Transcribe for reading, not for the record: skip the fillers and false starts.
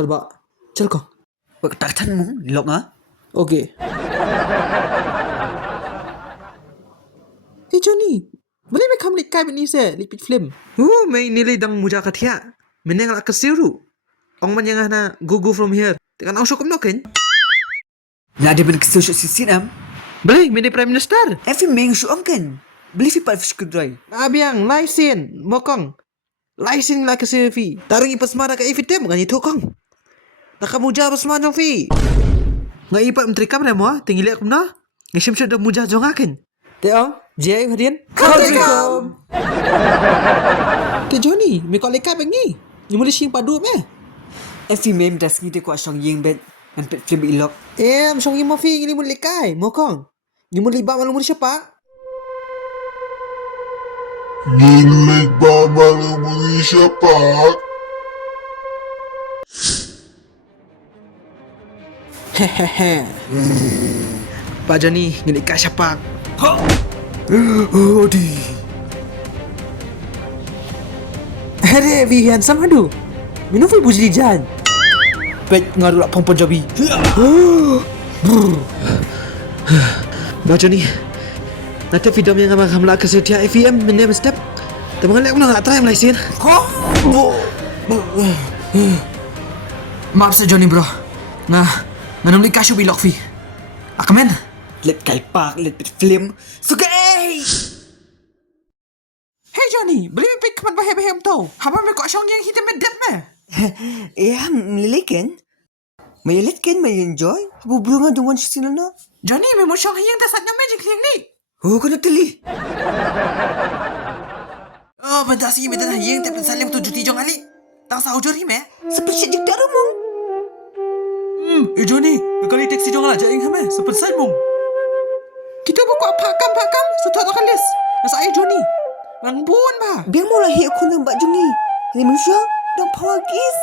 चल बा चल को tak tan mung lok nga. Okay A Johnny boleh mai kam likai ni se lipit film May nilai dang muja katia. Meneng la kasiru. Ong man yang na go from here. Tekan ang syukum noken. Na de ben kisu shu sisinam. Beli, mini prime minister. Efi meng shu ongken. Beli fi pat fish kudrai. Abiang, laisin, mokong. Laisin la kasiru fi. Tarung ipas mara ka ifitem ngani tukong. Nakamuja pas manjong fi. Ngai ipat menteri kam na mo, tingili akum na. Ngishim syud muja jongaken. te ong je hadian Kom. te Johnny me ko likai bang ni ni boleh sing padu me Efi mem das ngi de ko asong yeng bet. An pet film ilok. em song yi mo fi ni boleh likai mokong ni boleh ba malu siapa Nilig ba malumuni siya pa? hehehe Pak Johnny, ngili ka siapa? Odi. अरे भी हैंडसम हडू मिनू फिर बुझली जान पेट ngaru lak pong Punjabi Pak Johnny. Nanti video yang ngam hamla kasiru FVM menem step. Temangan lek nak try laisin. maaf se Johnny bro nah nganum li kashu bilok fi akamen Let kai pak let pet film. Suka hey Johnny beli mi pik kaman bahe bahe tau haba me ko syong yang hitam medep me Ya, melilikin. Mayalitkin, may enjoy. Bubulungan dungan siya sila na. Johnny me mo syong yang dasat na magic yang ni Oh, kena tali. oh benda si me dah yang tep salim tu juti jong ali tang sa ujur hi me Seperti siya dikta rumong. eh Johnny kali taxi jong ala jaing hame seperti mong kita buka pakam sudah tak kalis nasa ay Johnny Mang buon ba? Biang mo lahi ako ng badyong ni. Liman siya, dang pawagis.